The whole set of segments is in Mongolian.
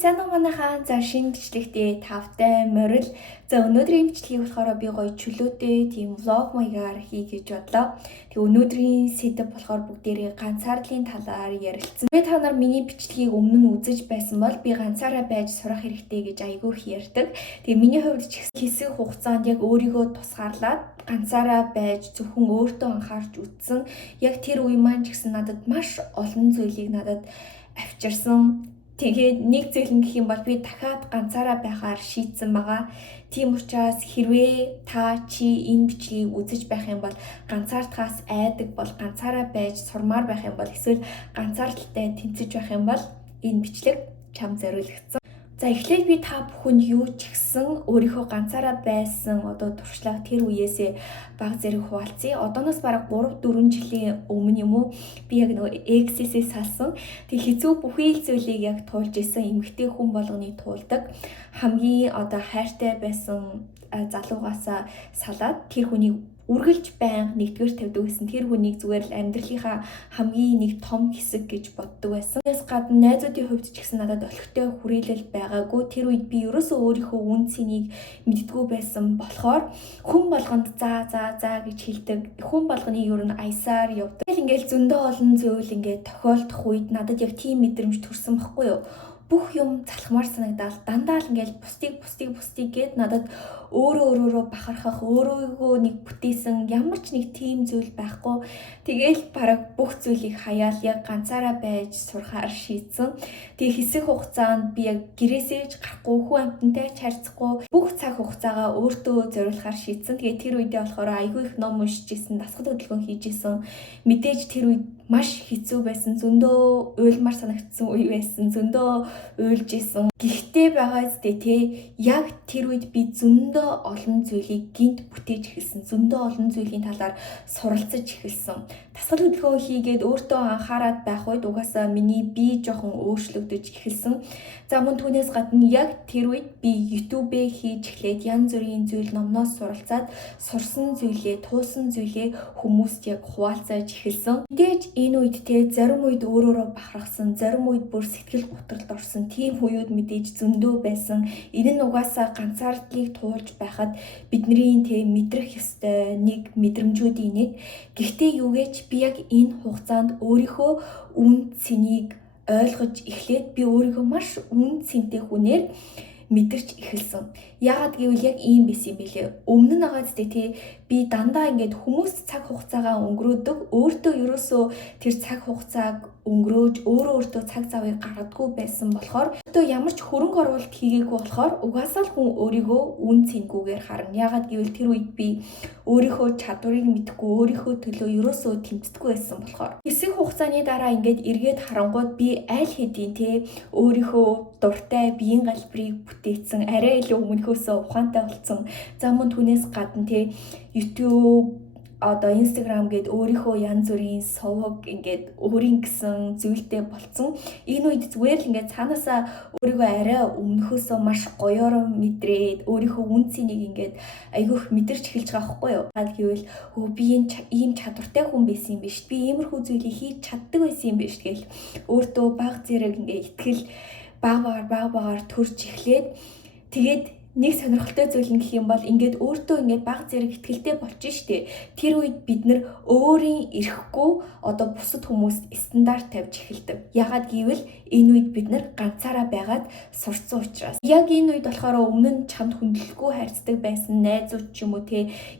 сайн уу манайхаа. За шинэ бичлэгтээ тавтай морил. За өнөөдрийн бичлэгийг болохоор би гоё чөлөөтэй тийм влог маягаар хий гэж бодлоо. Тэгээ өнөөдрийн сэдэв болохоор бүгдээрээ ганцаардлын талаар ярилцсан. Би та нар миний бичлэгийг өмнө нь үзэж байсан бол би ганцаараа байж сурах хэрэгтэй гэж айгүй их ярьдаг. Тэгээ миний хувьд ч хэсэг хугацаанд яг өөрийгөө тусгаарлаад ганцаараа байж зөвхөн өөртөө анхаарч үзсэн. Яг тэр үе маань ч гэсэн надад маш олон зүйлийг надад авчирсан. Тэгээд нэг зүйл нь гэх юм бол би дахиад ганцаараа байхаар шийдсэн байгаа. Тийм учраас хэрвээ та чи энэ бичлэгийг үзэж байх юм бол ганцаардахаас айдаг бол ганцаараа байж сурмаар байх юм бол эсвэл ганцаардалтай тэмцэж байх юм бол энэ бичлэг чам зориулагдсан. За эхлээд би та бүхэнд юу ч гэсэн өөрийнхөө ганцаараа байсан туршлага тэр үеэсээ баг зэрэг хуваалцъя. Одооноос бараг 3-4 жилийн өмнө юм уу би яг нөгөө X-ээс салсан. Тэг хизүү бүхий л зүйлийг яг туулж исэн эмэгтэй хүн болгоны туулдаг. Хамгийн хайртай байсан залуугаасаа салаад тэр хүнийг үргэлж байнга нэгдүгээр тавьдаг гэсэн. Тэр хүнийг зүгээр л амьдралынхаа хамгийн нэг том хэсэг гэж боддог байсан. Тэрс гадна найзуудын хувьд ч гэсэн надад олигтой хүрээлэл байгаагүй. Тэр үед би ерөөсөө өөрийнхөө үн цэнийг мэддэггүй байсан болохоор хүн болгонд за гэж хэлдэг. Хүн болгоны ер нь аясаар явдаг. Тэгэл ингээл зөндөө олон зүйл ингээд тохиолдох үед надад яг тийм мэдрэмж төрсөн байхгүй юу? Бүх юм залхмаар санагдал дандаа л ингээл бусдыг гээд надад өөрөөрөө бахархах, өөрийгөө нэг бүтээсэн ямар ч нэг тийм зүйл байхгүй. Тэгээл бараг бүх зүйлийг хаяал яг ганцаараа байж сурахаар шийдсэн. Тэгээ хэсэг хугацаанд би яг гэрээсээ ч гарахгүй, хүн амьтантай ч харьцахгүй бүх цаг хугацаагаа өөртөө зориулахаар шийдсэн. Тэгээ тэр үедээ болохоор айгүй их ном уншиж исэн, дасгал хөдөлгөөн хийж исэн. Мэдээж тэр үед маш хэцүү байсан, зөндөө уйлмар санагдсан үе байсан, зөндөө уйлж исэн. Гэхдээ байгаа зү яг тэр үед би зөндөө олон зүйлийг гинт бүтээж эхэлсэн. Зөндөө олон зүйлийн талаар суралцаж эхэлсэн. Дасгал хөдөлгөөн хийгээд өөртөө анхаарал байх үед угаасаа миний бие жоохон өөрчлөгдөж эхэлсэн. За мөн түүнээс гадна яг тэр үед би YouTube-ээ хийж эхлээд янз бүрийн зүйл номноос суралцаад сурсан зүйлээ, туусан зүйлээ хүмүүст яг хуваалцаж эхэлсэн. Мэдээж энэ үед зарим үед өөрөөрөө бахархсан, зарим үед бүр сэтгэл готролд орсон тийм үеуд мэдээж зөндөө байсан. Энэ нь угаасаа ганцаардлыг туулж байхад бидний мэдрэх ёстой нэг мэдрэмжүүдийн нэг. Гэхдээ юугээч би яг энэ хугацаанд өөрийнхөө үн цэнийг ойлгож эхлээд би өөрийгөө маш үн цэнтэй хүнээр мэдэрч эхэлсэн. Яагаад гэвэл яг ийм байсан юм бэлээ. Өмнө нь байгаа зү би дандаа ингээд хүмүүс цаг хугацаагаа өнгөрөөдөг. Өөртөө ерөөсөө тэр цаг хугацааг өнгөрөөж өөртөө цаг завыг гаргадаггүй байсан болохоор өөртөө ямар ч хөрөнгө оруулалт хийгээгүй болохоор угаасаа л хүн өөрийгөө үн цэнгүүгээр харна. Яагаад гэвэл тэр үед би өөрийнхөө чадварыг мэдэхгүй, өөрийнхөө төлөө ерөөсөө тэмцдэггүй байсан болохоор. Хэсэг хугацааны дараа ингээд эргээд харангууд би аль хэдийн өөрийнхөө дуртай биеийн галбирыг бүтээсэн, арай илүү өмнөхөөсөө ухаантай болсон. За мөн түүнээс гадна YouTube, Instagram гээд өөрийнхөө янз бүрийн сувг ингээд өөрийн гэсэн зүйлтэй болцсон. Энэ үед зүгээр л ингээд цаанаасаа өөрийгөө арай өмнөхөөсөө маш гоёор мэдрээд өөрийнхөө үн цэнийг ингээд айгүйх мэдэрч эхэлж байгаа байхгүй юу? Гал гэвэл би ийм чадвартай хүн байсан юм биш. Би иймэрхүү зүйлийг хийж чаддаг байсан юм биш гэл өөртөө баг зэрэг ингээд итгэл баг төрж эхлээд тэгээд нэг сонирхолтой зүйл нь гэх юм бол ингээд өөртөө ингээд баг зэрэг итгэлтэй болчих штеп. Тэр үед бид нар өөрийн ирэхгүй бусад хүмүүст стандарт тавьж эхэлдэг. Ягаад гэвэл энэ үед бид нар ганцаараа байгаад сурцсан учраас. Яг энэ үед болохоор өмнө нь чамд хүндлэлгүй харьцдаг байсан найзууд ч юм уу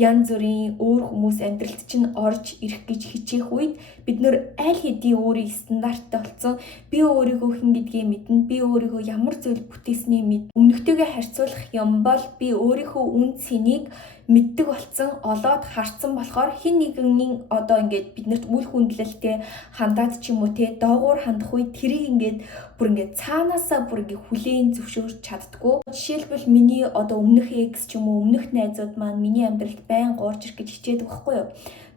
янз бүрийн өөр хүмүүс амьдралд чинь орж ирэх гэж хичээх үед бид нар аль хэдийн өөрийн стандарттай болсон. Би өөрийгөө хэн гэдгийг мэднэ. Би өөрийгөө ямар зүйл бүтээснийг мэднэ. Өмнөхтэйгээ харьцуулах юм бол би өөрийнхөө үн цэнийг мэддэг болсон, олоод харцсан болохоор хин нэгний ингээд биднэрт үл хүндлэлтэй хандаад ч юм уу доогуур хандах үед тэрийг ингээд бүр ингээд цаанаасаа бүр ингээд хүлээн зөвшөөрч чаддгүй. Жишээлбэл миний өмнөх экс ч юм уу өмнөх найзууд маань миний амьдралд байн гоорж ирэх гэж хичээдэг байхгүй юу?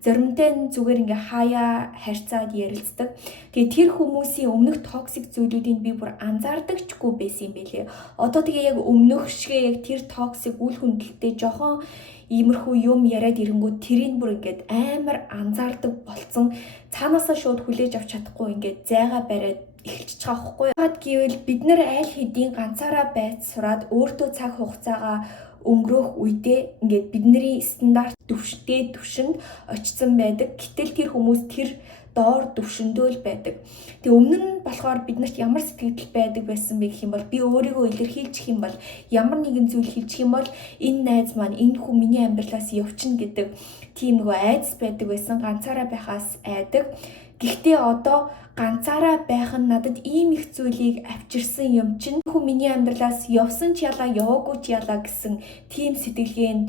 Заримтай нь зүгээр ингээ хаяа харьцаад ярилцдаг. Тэгээ тэр хүмүүсийн өмнөх токсик зүйлүүдийг би бүр анзаардагчгүй байсан юм байлээ. Одоо тэгээ яг өмнөх шигээ яг тэр токсик үл хүндлэлтэй жоохон иймэрхүү юм яриад ирэнгүүт тэрийг бүр ингээд амар анзаардаг болцсон. Цаанаасаа шууд хүлээж авч чадахгүй ингээд зайгаа бариад эхэлж байгаа байхгүй. Яагаад гэвэл бид нар аль хэдийн ганцаараа байж сураад өөртөө цаг хугацаагаа өнгөрөөх үедээ ингээд бидний стандарт түвшинд очсон байдаг. Гэтэл тэр хүмүүс тэр доор түвшиндөө л байдаг. Тэгээ өмнө нь болохоор биднэрт ямар сэтгэл байдаг байсан бэ гэх юм бол би өөрийгөө илэрхийлчих юм бол ямар нэгэн зүйл хэлчих юм бол энэ найз маань энэ хүн миний амьдралаас явчихна гэдэг тийм нөгөө айдас байдаг байсан. Ганцаараа байхаас айдаг. Гэхдээ одоо ганцаараа байх нь надад ийм их зүйлийг авчирсан юм чинь хүн миний амьдралаас явсан ч ялаа яваагүй ч ялаа гэсэн тийм сэтгэлгээнд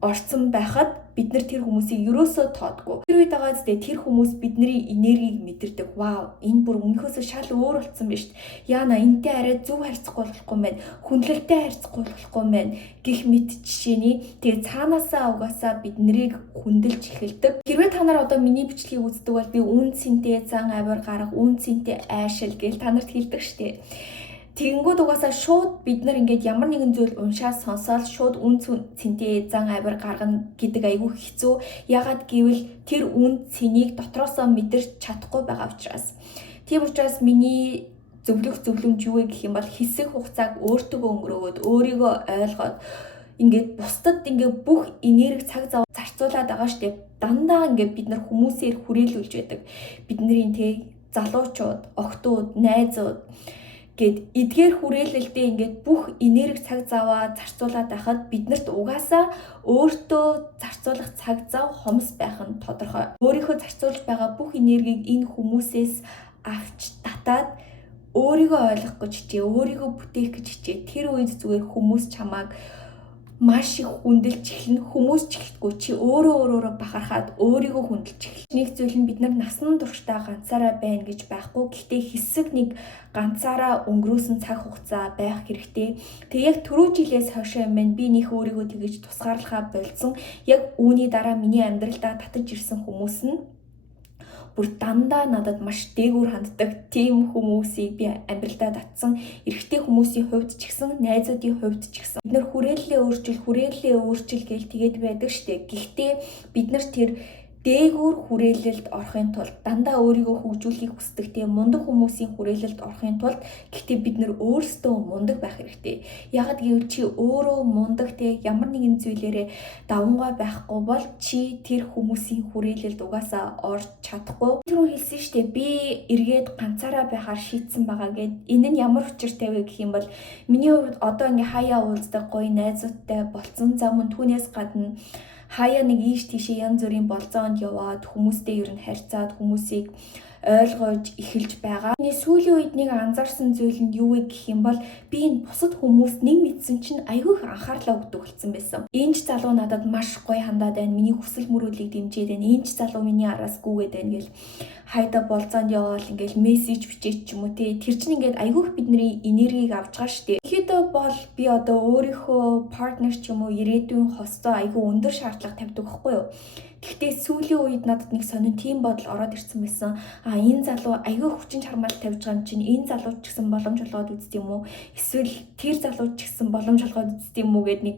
орсон байхад бид нар тэр хүмүүсийг ерөөсөө тоодгүй. Тэр үед байгаа зү тэр хүмүүс бидний энергийг мэдэрдэг. Вау, энэ бүр өмнөхөөсөө шал өөр болсон биз дээ. Яана энтэй арай зөв харьцахгүй болохгүй мэн. Хүндлэлтэй харьцахгүй болохгүй мэн гэх мэт жишээний тэгээ цаанаасаа угаасаа бид нарыг хүндэлж эхэлдэг. Хэрвээ та нар одоо миний бичлэгийг үздэг бол би үн цэнтэй зан авир гарга, үн цэнтэй айшил гэж та нарт хэлдэг штеп. Тэгэнгүүт угаасаа шууд бид нар ингээд ямар нэгэн зүйл уншаад сонсоод шууд үн цэнтэй зан авир гаргана гэдэг айгүй хэцүү. Ягаад гэвэл тэр үн цэнийг дотроосоо мэдэрч чадахгүй байгаа учраас. Тийм учраас миний зөвлөмж юу вэ гэх юм бол хэсэг хугацааг өөртөө өнгөрөөгөөд өөрийгөө ойлгоод ингээд бусдад ингээд бүх энерги цаг зав зарцуулаад байгаа штеп. Дандаа ингээд бид нар хүмүүсээр хүрээлүүлж байдаг. Бидний залуучууд, охтууд, найзууд гэд эдгээр хүрээлэлдээ ингээд бүх энерги цаг заваа зарцуулаад байхад биднэрт угаасаа өөртөө зарцуулах цаг зав хомс байх нь тодорхой. Өөрийнхөө зарцуулж байгаа бүх энергийг энэ хүмүүсээс авч татаад өөрийгөө ойлгох гэж хичээ, өөрийгөө бүтээх гэж хичээ. Тэр үед зүгээр хүмүүс чамааг маш их хүндэлж эхэлнэ. Хүмүүс ч ихэдгүй чи өөрөөрөө бахархаад өөрийгөө хүндэлж эхэлнэ. Нэг зүйл нь бид нар насан туршдаа ганцаараа байна гэж байхгүй. Гэхдээ хэсэг нэг ганцаараа өнгөрөөсөн цаг хугацаа байх хэрэгтэй. Тэгээ яг түрүү жилээс хойш юм би нөх өөрийгөө тэгэж тусгаарлахаа болсон. Яг үүний дараа миний амьдралдаа татаж ирсэн хүмүүс нь бүр дандаа надад маш дээгүүр ханддаг тийм хүмүүсийг би амьдралдаа татсан. Эрэгтэй хүмүүсийн хувьд ч гэсэн, найзуудын хувьд ч гэсэн. Бид нар хүрээллээ өөрчил гэж тэгээд байдаг штеп. Гэхдээ бид нар тэр дээгүүр хүрээлэлд орохын тулд дандаа өөрийгөө хөгжүүлэхийг хүсдэг тийм мундаг хүмүүсийн хүрээлэлд орохын тулд гэхдээ бид нар өөрсдөө мундаг байх хэрэгтэй. Ягаад гэвэл чи өөрөө мундаг те ямар нэгэн зүйлээрээ давангаа байхгүй бол чи тэр хүмүүсийн хүрээлэлд угаасаа орж чадахгүй. Түрүү хэлсэн штэ би эргээд ганцаараа байхаар шийдсэн байгаа гэд. Энэ нь ямар учиртай вэ гэх юм бол миний хувьд одоо ингээ хаяа уулздаг гоё найзуудтай болцсон. За мөн түүнээс гадна хаяа нэг ийш тийшээ янз бүрийн болзоонд яваад хүмүүстэй ер нь харьцаад хүмүүсийг ойлгож эхэлж байгаа. Миний сүүлийн үед нэг анзаарсан зүйл нь юу вэ гэх юм бол би энэ бусад хүмүүст нэг мэдсэн чинь айгүй их анхаарлаа өгдөг болсон байсан. Энэ ч залуу надад маш гоё хандаад байна. Миний хүсэл мөрөөдлийг дэмжиж байна. Энэ ч залуу миний араас гүгээд байна гэл хайда болзоонд яваал ингээл мессеж бичээч ч юм уу те. Тэр чинь ингээд айгүй их бидний энергийг авч байгаа штеп. Ихэдөө бол би одоо өөрийнхөө партнер ч юм уу ирээдүйн хостоо айгүй өндөр шаардлага тавьдаг байхгүй юу? Гэхдээ сүүлийн үед надад нэг сонин тийм бодол ороод ирсэн байсан. Энэ залуу айгүй хүчин чармаал тавьж байгаа юм чинь энэ залуу ч гэсэн боломж олгоод үзт юм уу? Эсвэл тэр залуу ч гэсэн боломж олгоод үзт юм уу гэд нэг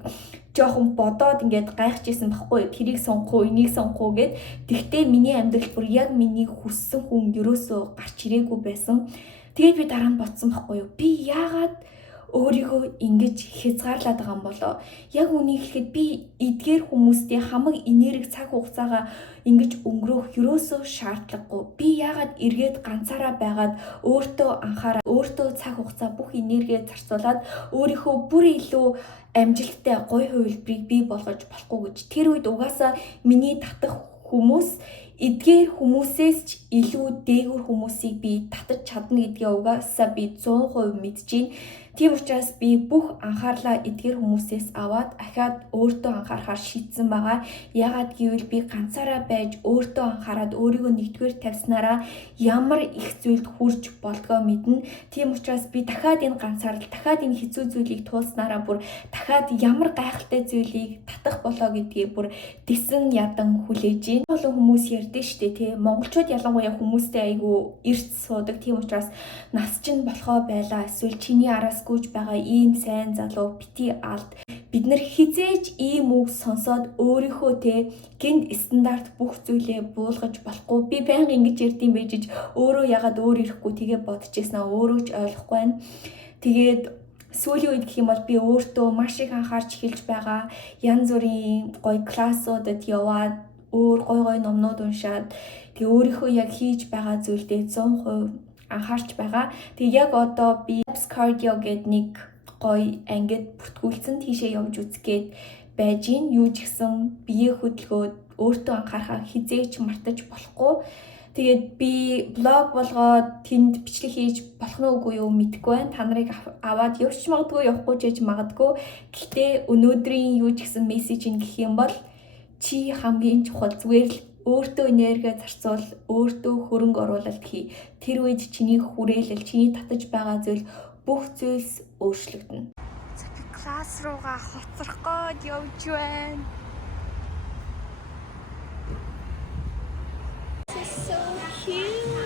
жоохон бодоод ингээд гайхажсэн байхгүй. Тэрийг сонгох уу, энийг сонгох уу гэд. Тэгтээ миний амьдрал бүр яг миний хүссэн хүн ерөөсөө гарч ирээгүй байсан. Тэгээд би дараа нь бодсон байхгүй юу? Би яагаад өөрийгөө ингэж хязгаарлаад байгаа юм болоо. Яг үнийг хэлэхэд би эдгээр хүмүүстэй хамаг энерги цаг хугацаагаа ингэж өнгөрөөх ерөөсөө шаардлагагүй. Би яагаад эргээд ганцаараа байгаад өөртөө анхаараа, өөртөө цаг хугацаа бүх энергээ зарцуулаад өөрийнхөө бүр илүү амжилттай гоё хувилбарыг бий болгож болохгүй гэж. Тэр үед угаасаа миний татах хүмүүс эдгээр хүмүүсээс ч илүү дээгүүр хүмүүсийг би татаж чадна гэдгээ угаасаа би 100% мэдж байна. Тийм учраас би бүх анхаарлаа эдгээр хүмүүсээс аваад ахаад өөртөө анхаарахаар шийдсэн байгаа. Яагаад гэвэл би ганцаараа байж өөртөө анхаарад өөрийгөө нэгдүгээр тавьснараа ямар их зүйлд хүрч болдгоо мэднэ. Тийм учраас би дахиад энэ ганцаарл, дахиад энэ хэцүү зүйлийг туулснараа бүр дахиад ямар гайхалтай зүйлийг татах болоо гэдгийг бүр дэсэн ядан хүлээж байна. Олон хүмүүс ярьдэн штэ тий. Монголчууд ялангуяа хүмүүстэй айгүй эрт суудаг. Тийм учраас нас чинь болохоо байлаа. Эсвэл чиний араас гүйж байгаа ийм сайн залуу бити алд бид нар хизээж ийм үг сонсоод өөрийнхөө те гинт стандарт бүх зүйлээ буулгаж болохгүй. Би байнга ингэж ярьдсан байж өөрөө ягаад өөр ирэхгүй тэгээ бодчихснаа өөрөө ч ойлгохгүй байна. Тэгээд сүүлийн үед гэх юм бол би өөртөө маш их анхаарч эхэлж байгаа. Янз бүрийн гоё классуудад яваад өөр гоё номнууд уншаад тэгээ өөрийнхөө яг хийж байгаа зүйлдээ 100% анхаарч байгаа. Тэгээ яг одоо би cardio гэдэг нэг гоё ангид бүртгүүлсэн тийшээ явж үзгээд байж гин. Юу ч гэсэн биеэ хөдөлгөөд өөртөө анхаарахаа хизээч мартаж болохгүй. Тэгээд би блог болгоод тэнд бичлэг хийж болох нь үгүй юу мэдэхгүй байна. Та нарыг аваад явж магадгүй, явахгүй ч гэж магадгүй. Гэхдээ өнөөдрийн юу ч гэсэн мессеж нь гэх юм бол чи хамгийн чухал зүгээр л өөртөө энерги зарцуул, өөртөө хөрөнгө оруулалт хий. Тэр үед чиний хүрээлэл, чиний татаж байгаа зүйл бүх зүйлс өөрчлөгдөнө. За би класс руугаа хоцрох гээд явж байна. So cute.